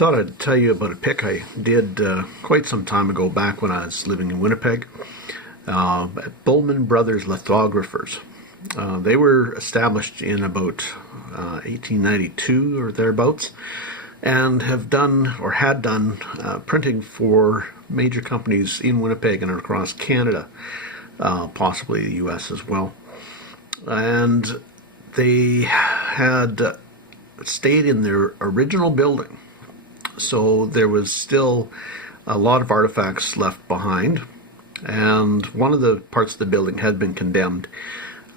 thought I'd tell you about a pick I did quite some time ago, back when I was living in Winnipeg. Bullman Brothers Lithographers. They were established in about 1892 or thereabouts, and have done or had done printing for major companies in Winnipeg and across Canada, possibly the U.S. as well. And they had stayed in their original building, so there was still a lot of artifacts left behind, and one of the parts of the building had been condemned,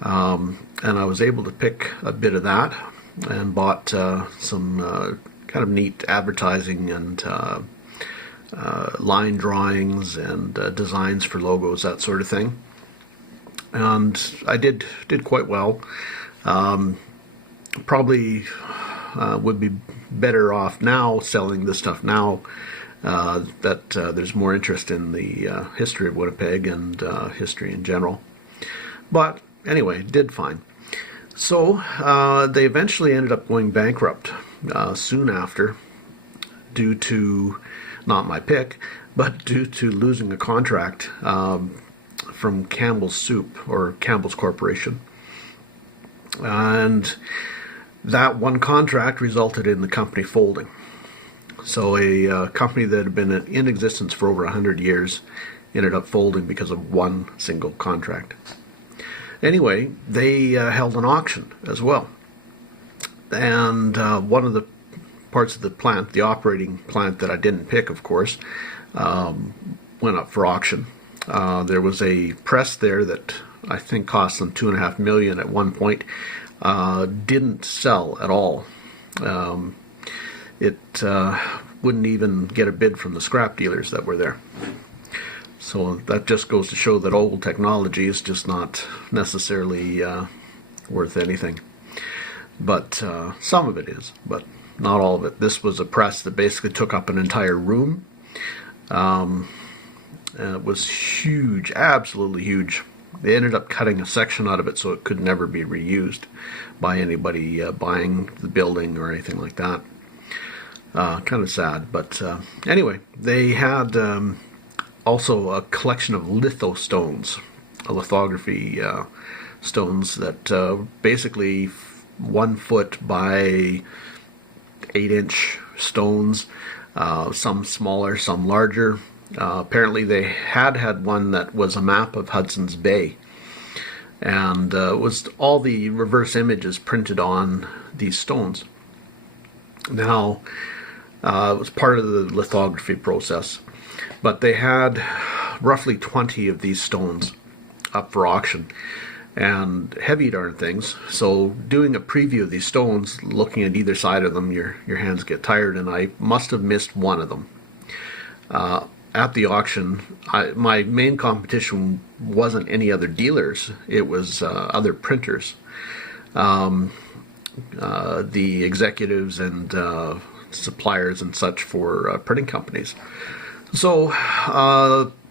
and I was able to pick a bit of that and bought some kind of neat advertising and line drawings and designs for logos, that sort of thing. And I did quite well. Probably would be better off now selling this stuff now that there's more interest in the history of Winnipeg and history in general. But anyway, did fine. So they eventually ended up going bankrupt soon after, due to, not my pick, but due to losing a contract from Campbell's Soup, or Campbell's Corporation. And that one contract resulted in the company folding. So a company that had been in existence for over 100 years ended up folding because of one single contract. Anyway, they held an auction as well. And one of the parts of the plant, the operating plant that I didn't pick, of course, went up for auction. There was a press there that I think cost them $2.5 million at one point. Didn't sell at all. It wouldn't even get a bid from the scrap dealers that were there. So that just goes to show that old technology is just not necessarily worth anything. But some of it is, but not all of it. This was a press that basically took up an entire room. And it was huge, absolutely huge. They ended up cutting a section out of it so it could never be reused by anybody buying the building or anything like that. Kind of sad, but anyway, they had also a collection of lithostones, lithography stones that basically 1 foot by 8-inch stones, some smaller, some larger. Apparently they had one that was a map of Hudson's Bay, and it was all the reverse images printed on these stones. Now, it was part of the lithography process, but they had roughly 20 of these stones up for auction, and heavy darn things. So doing a preview of these stones, looking at either side of them, your hands get tired, and I must have missed one of them. At the auction, my main competition wasn't any other dealers, it was other printers. The executives and suppliers and such for printing companies. So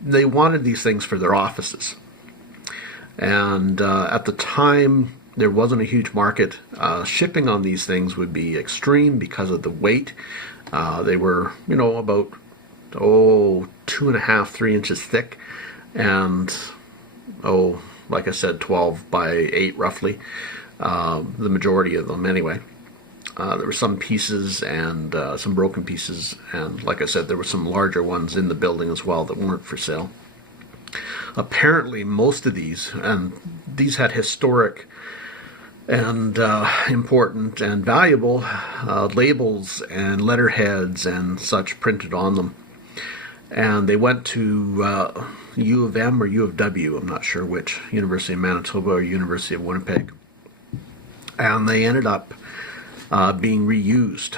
they wanted these things for their offices. And at the time, there wasn't a huge market. Shipping on these things would be extreme because of the weight. They were, about 2.5, 3 inches thick, and like I said, 12 by 8 roughly. The majority of them anyway. There were some pieces and some broken pieces, and like I said, there were some larger ones in the building as well that weren't for sale. Apparently most of these, and these had historic and important and valuable labels and letterheads and such printed on them. And they went to U of M or U of W, I'm not sure which, University of Manitoba or University of Winnipeg. And they ended up being reused,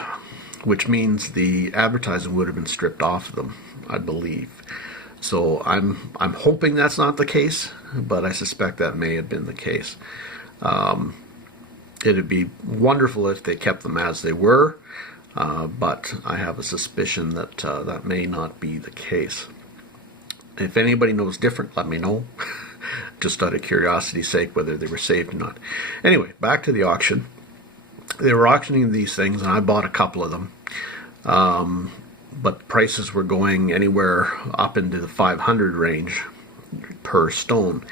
which means the advertising would have been stripped off of them, I believe. So I'm hoping that's not the case, but I suspect that may have been the case. It'd be wonderful if they kept them as they were, but I have a suspicion that that may not be the case. If anybody knows different, let me know. Just out of curiosity's sake, whether they were saved or not. Anyway, back to the auction. They were auctioning these things, and I bought a couple of them. but prices were going anywhere up into the 500 range per stone.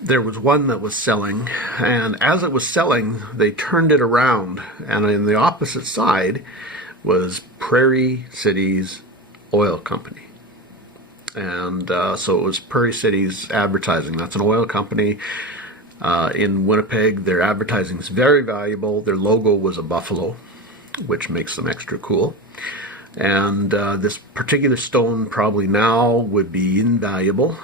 There was one that was selling, and as it was selling, they turned it around, and on the opposite side was Prairie Cities Oil Company. And so it was Prairie Cities Advertising. That's an oil company in Winnipeg. Their advertising is very valuable. Their logo was a buffalo, which makes them extra cool. And this particular stone probably now would be invaluable.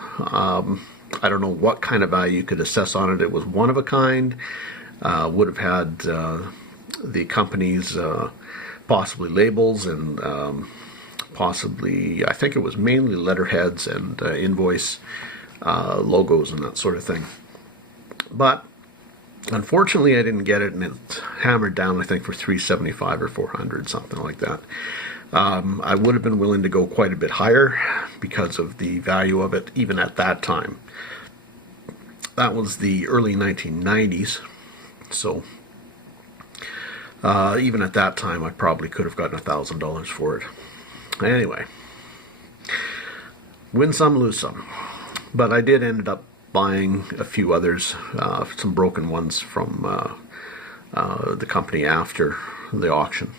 I don't know what kind of value you could assess on it. It was one of a kind. Would have had the company's possibly labels and possibly, I think it was mainly letterheads and invoice logos and that sort of thing. But unfortunately, I didn't get it, and it's hammered down, I think, for $375 or $400, something like that. I would have been willing to go quite a bit higher because of the value of it, even at that time. That was the early 1990s, so even at that time, I probably could have gotten $1,000 for it. Anyway, win some, lose some. But I did end up buying a few others, some broken ones from the company after the auction,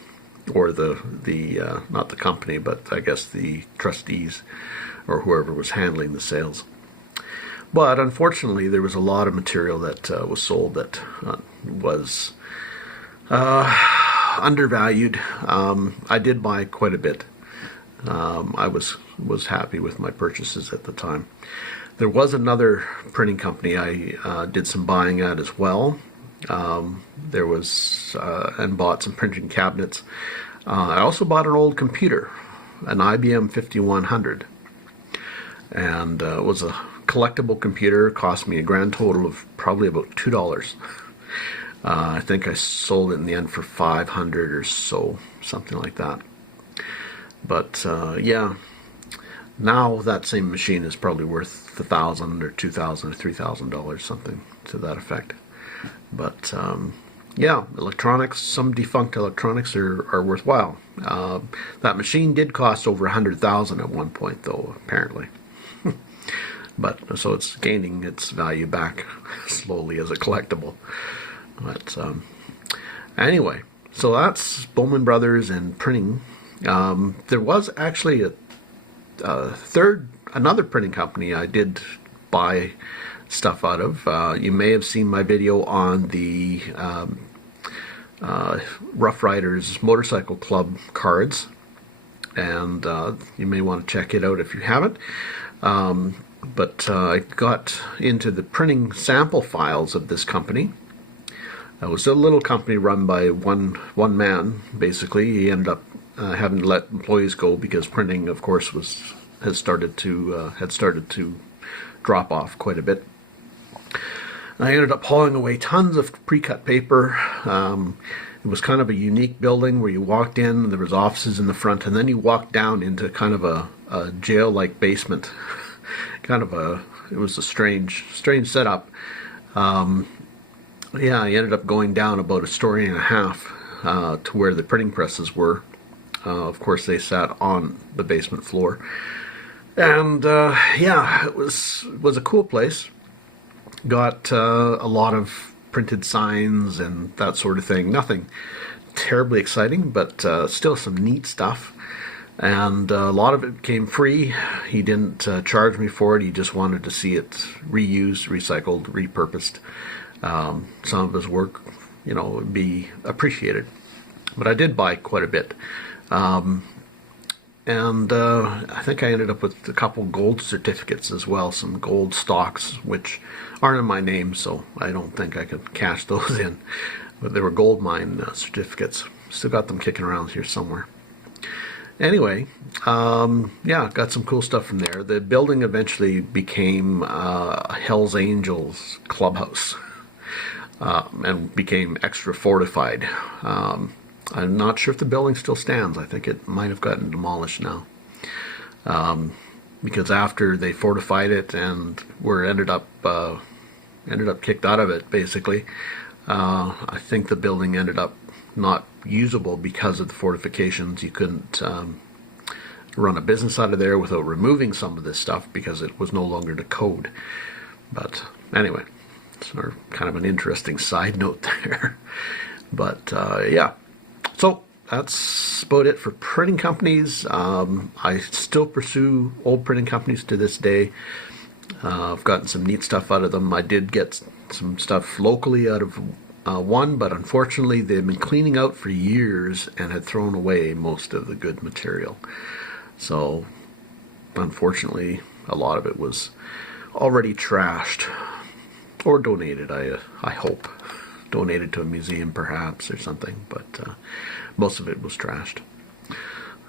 or the not the company, but I guess the trustees or whoever was handling the sales. But unfortunately, there was a lot of material that was sold that was undervalued. I did buy quite a bit. I was happy with my purchases at the time. There was another printing company I did some buying at as well. There was and bought some printing cabinets. I also bought an old computer, an IBM 5100, and it was a collectible computer. It cost me a grand total of probably about $2. I think I sold it in the end for $500 or so, something like that. But yeah, now that same machine is probably worth $1,000 or $2,000 or $3,000, something to that effect. But yeah, electronics, some defunct electronics are worthwhile. That machine did cost over $100,000 at one point, though, apparently. But so it's gaining its value back slowly as a collectible. But anyway, so that's Bowman Brothers and printing. There was actually another printing company I did buy stuff out of. You may have seen my video on the Rough Riders Motorcycle Club cards, and you may want to check it out if you haven't. But I got into the printing sample files of this company. It was a little company run by one man, basically. He ended up having to let employees go because printing, of course, had started to drop off quite a bit. I ended up hauling away tons of pre-cut paper. It was kind of a unique building where you walked in, and there was offices in the front, and then you walked down into kind of a jail-like basement. It was a strange setup. Yeah, I ended up going down about a story and a half to where the printing presses were. Of course, they sat on the basement floor. And yeah, it was a cool place. Got a lot of printed signs and that sort of thing. Nothing terribly exciting, but still some neat stuff. And a lot of it came free. He didn't charge me for it. He just wanted to see it reused, recycled, repurposed. Some of his work, would be appreciated. But I did buy quite a bit. And I think I ended up with a couple gold certificates as well, some gold stocks, which aren't in my name, so I don't think I could cash those in. But they were gold mine certificates. Still got them kicking around here somewhere. Anyway, yeah, got some cool stuff from there. The building eventually became Hell's Angels clubhouse and became extra fortified. I'm not sure if the building still stands. I think it might have gotten demolished now. Because after they fortified it and ended up kicked out of it, basically, I think the building ended up not usable because of the fortifications. You couldn't run a business out of there without removing some of this stuff because it was no longer the code. But anyway, it's kind of an interesting side note there. But yeah, so that's about it for printing companies. I still pursue old printing companies to this day. I've gotten some neat stuff out of them. I did get some stuff locally out of one, but unfortunately they've been cleaning out for years and had thrown away most of the good material. So unfortunately a lot of it was already trashed or donated. I hope donated to a museum perhaps or something, but most of it was trashed.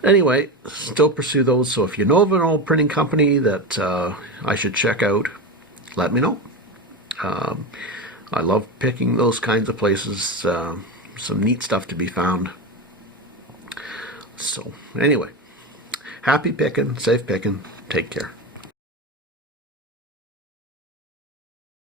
Anyway, still pursue those, so if you know of an old printing company that I should check out, let me know. I love picking those kinds of places, some neat stuff to be found. So anyway, happy picking, safe picking, take care.